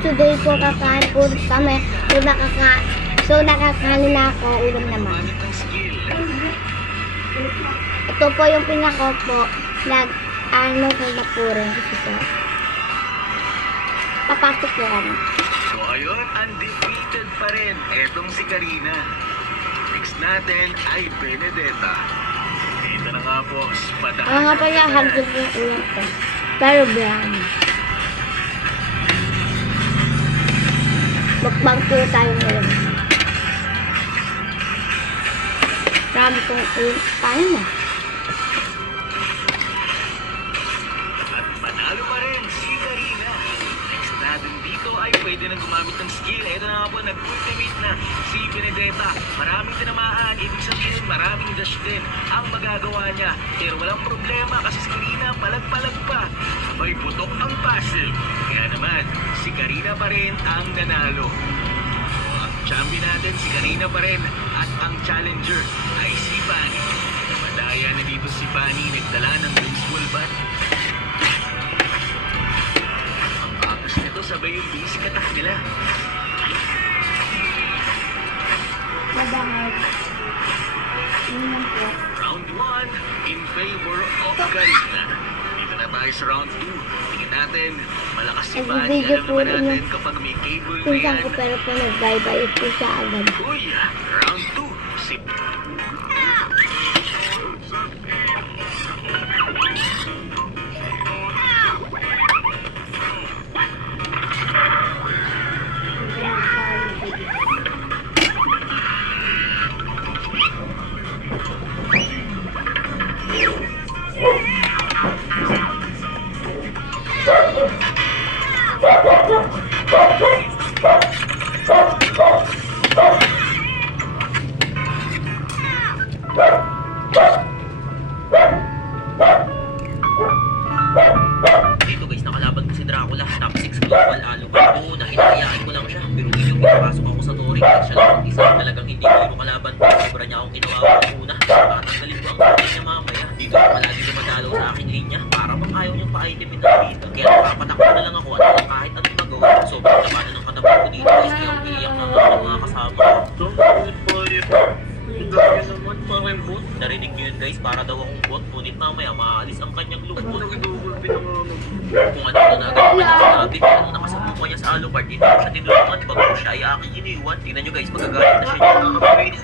today po kakain po kami. So nakakain na ako, ulam naman. Ito po yung pinako po. Ano ko na po rin. Ito po. Papasok po kami. So ayun, undefeated pa rin. Etong si Karina. Next natin ay Benedetta. Dito na nga po, spadahan. Ano nga pala, hagod yung ulam ko. Pero brown. Bakbang po tayo ngayon. Marami kong ulam. Paano na? At panalo pa rin si Karina. Next natin dito ay pwede na gumamit ng skill. Ito na nga po, nag-ultimate na si Benedetta. Maraming tinamaan, ibig sabihin maraming dash din ang magagawa niya. Pero walang problema kasi si Karina palag-palag pa. May putok ang passive. Kaya naman, si Karina pa rin ang nanalo. Ang champion natin, si Karina pa rin. At ang challenger ay si Bunny. Madaya na dito si Bunny, nagdala ng baseball bat. Ang bakas nito, sabay yung basic attack nila. Madahag. Inom po. Round 1 in favor of Karina. Dito na tayo sa round 2. Tingnan natin, malakas si Bunny. Nag-video Alam po naman rin natin yung kapag may cable na pinsan yan. ko pero po nag-bye-bye po siya agad. Uy, round 2. Si dito guys, nakalaban ko si Dracula. Top 6 global Alucard. Oo, hinahayaan ko lang siya. Pero yun, pinapasok ako sa touring. Siya lang ang isa talagang hindi ko kalaban. Sobra niya akong kinawawa ng una. Tatanggalin ko ang buhay niya mamaya. Dito ako palagi dumadalaw sa aking linya. Para bang ayaw niyang pa-itemin na dito. Kaya nakapatakbo na lang ako at kahit anong magawa. Sobrang labanan ng katawan ko dito guys. Kaya ang iiyak ng aking mga kasama. Narinig nyo yun guys, para daw akong bot. Ngunit mamaya maaalis ang kanyang lubot. Kung ano na agad ang kanyang sinabi, kung nakasabong ko niya sa Alucard, hindi ko siya tinulungan. Bago siya ay aking iniwan. Tingnan nyo guys, magagalit na siya niya.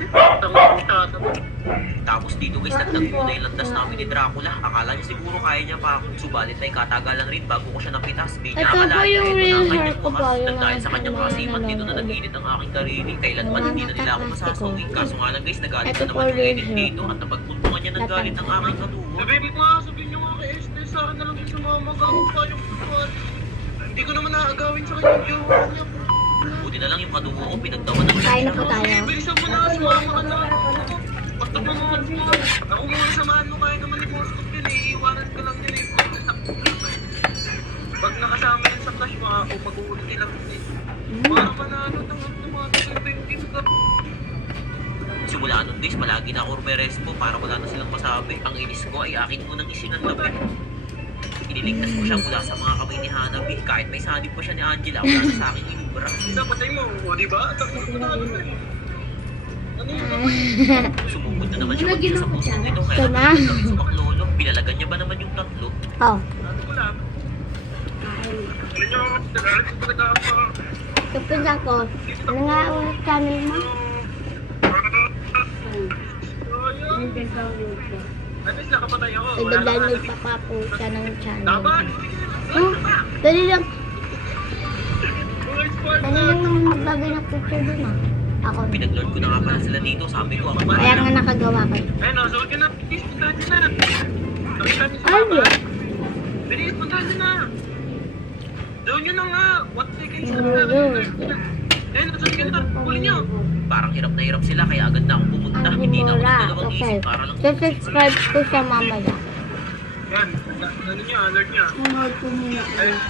Tapos dito guys, nagtagpo na yung landas namin ni Dracula. Akala niya siguro kaya niya pa ako. Subalit ay katagalan rin bago ko siya napitas. Di niya Ito po akala yung ito na real ang hair kanyang ko po, wakas. yung Dahil sa kanyang mga kasiman, dito na nalulog. nag-init ang aking karili. Kailanman hindi na nila ako masasawi. Kaso nga lang guys, nagalit Ito na po naman yung real edit hair. dito. At napagpuntungan niya ng galit ang aking kadugo. Baby ko nga, sabihin nyo nga kay Estes, sa akin na lang yung sumama ka pa yung kutuan. Hindi ko naman naagawin sa kanyang jowa niya. Buti na lang yung kadugo ko, pinagtawan ng Kain na po tayo. Bilisan mo na, sumama ka na. Pagtapangan mo. Ako muna samahan mo, kaya naman ni Moscow yun eh. Iiwanan ko lang yun eh. Pag nakasama yan sa clash, mag-uulti lang yun eh. Para manalo ng tumatagay pa yung team ka. Simula nun guys, palagi na ako rumerespo para wala na silang masabi. Ang inis ko ay akin munang isinanlabi. Iniligtas ko siya mula sa mga kamay ni Hanabi. Kahit may sanib pa siya ni Angela, wala na sa akin inubra. Isa patay mo, o diba? Tapos panalo na eh. Ano yung Sumugod na naman siya mag-isa sa puso nito. Kaya Tama. naman yung sa maklolo. Pinalagan niya ba naman yung tatlo? Oh. ano ko lang? Ano nyo, nagalit ko talaga ako. Ito pinsan ko. Ano nga ang channel mo? At least nakapatay ako. Nag-download pa po siya ng channel. Dapat! Oh, dali lang. Uy, Spartan! Dali lang naman magbagay ng picture dun ah. Ako. Pinag-lord ko na nga pala sila dito. Sabi ko, ang Kaya nga nakagawa ko. Eh, no, so ka na. Please, puntahan nyo na. Nakita niyo sa Ay, mapa. Bilis, puntahan nyo na. Doon nyo na nga. What seconds na na. Eh, nasa ka na. Huli nyo. parang hirap na hirap sila. Kaya agad na akong pumunta. Hindi na ako nagdalawang isip para lang So, subscribe ko siya mamaya. Yan. Ano nyo, alert nyo. Mahal ko muna. Ayun.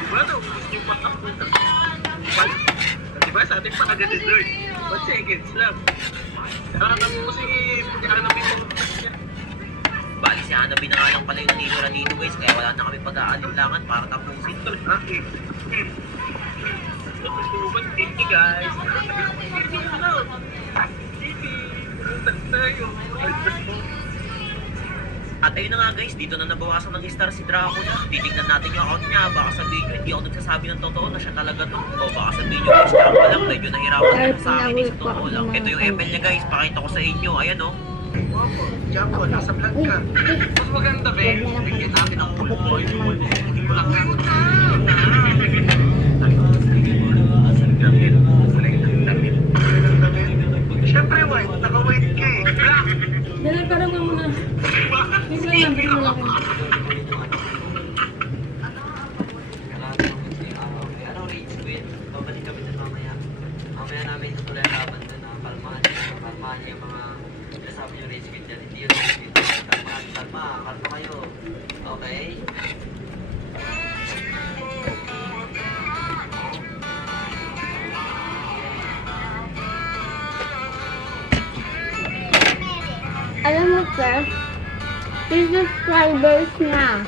Diba daw, gusto nyo makapunta? Diba sa ating pakagatid Lord? 1 seconds lang. Nakakatapo ko si pagkakanapin mo. bali si Si Annabelle na nga lang pala yung natitira dito guys, kaya wala na kami pag-aalinlangan para tapusin. Thank you guys. At ayun na nga guys, dito na nabawasan ng star si Dracula. Titignan natin yung account niya, baka sabihin nyo, hindi ako nagsasabi ng totoo na siya talaga to. O baka sabihin nyo, guys, ako lang, medyo nahirapan na sa akin sa totoo lang. Ito yung epel niya guys, pakita ko sa inyo, ayan o. Opo, Jaco, nasa vlog ka. Mas maganda, be. Bigyan natin ang puloy. Hindi ko lang kayo Siyempre, white. Naka-white ka eh. Black. Dala ka naman muna. Please lang, nandun mo lang. Anong rage quit? Babalik kami dun mamaya. Mamaya namin tutuloy ang laban dun na kalmahan yung mga sinasabi yung rage quit dyan. Hindi yung rage quit. Kalma kayo. Okay? Alam mo, sir, 3 subscribers na.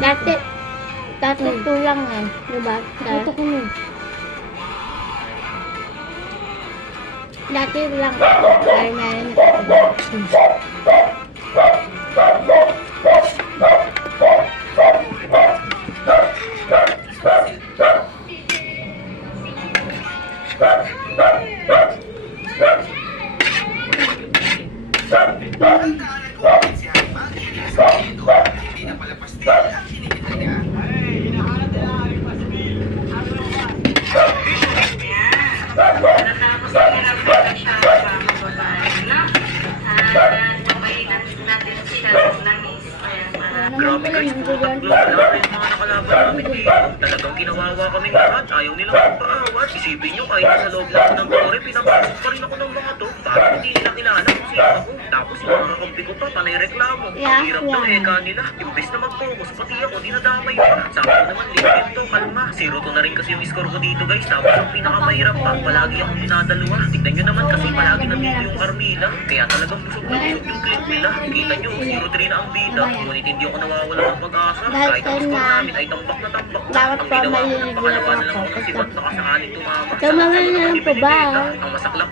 Dati kulang eh. Diba, sir? Ito ko na. Dati lang. Kaya meron na. Grabe guys, puro tatlo na lang yung mga nakalaban namin dito. Talagang ginawawa kaming lahat. Ayaw nila magpaawat. Isipin nyo, kahit sa loob lang ng tore, pinapasok pa rin ako ng mga to. Bakit hindi nila kilala kung sino ako? Tapos yung mga kakampi ko pa, panay reklamo. Ang hirap ng eka nila. Imbes na mag-focus, pati ako, dinadamay pa. Sabi ko naman, limit to, kalma. 0-2 na rin kasi yung score ko dito guys. Tapos yung pinakamahirap pa, palagi akong dinadalawa. Tignan nyo naman kasi palagi nandito yung Carmilla. Kaya talagang busog na busog yung clip nila. Kita nyo, 0-3 na ang bida. Ngunit hindi ako nawawala ng pag-asa. Kahit ang score namin ay tambak na tambak na. Dapat Ang pa ginawa ko, maliligo pakalabanan lang ako. ako ng sibat na kasakaling tumama. Tumama na lang po ba? Ang masaklap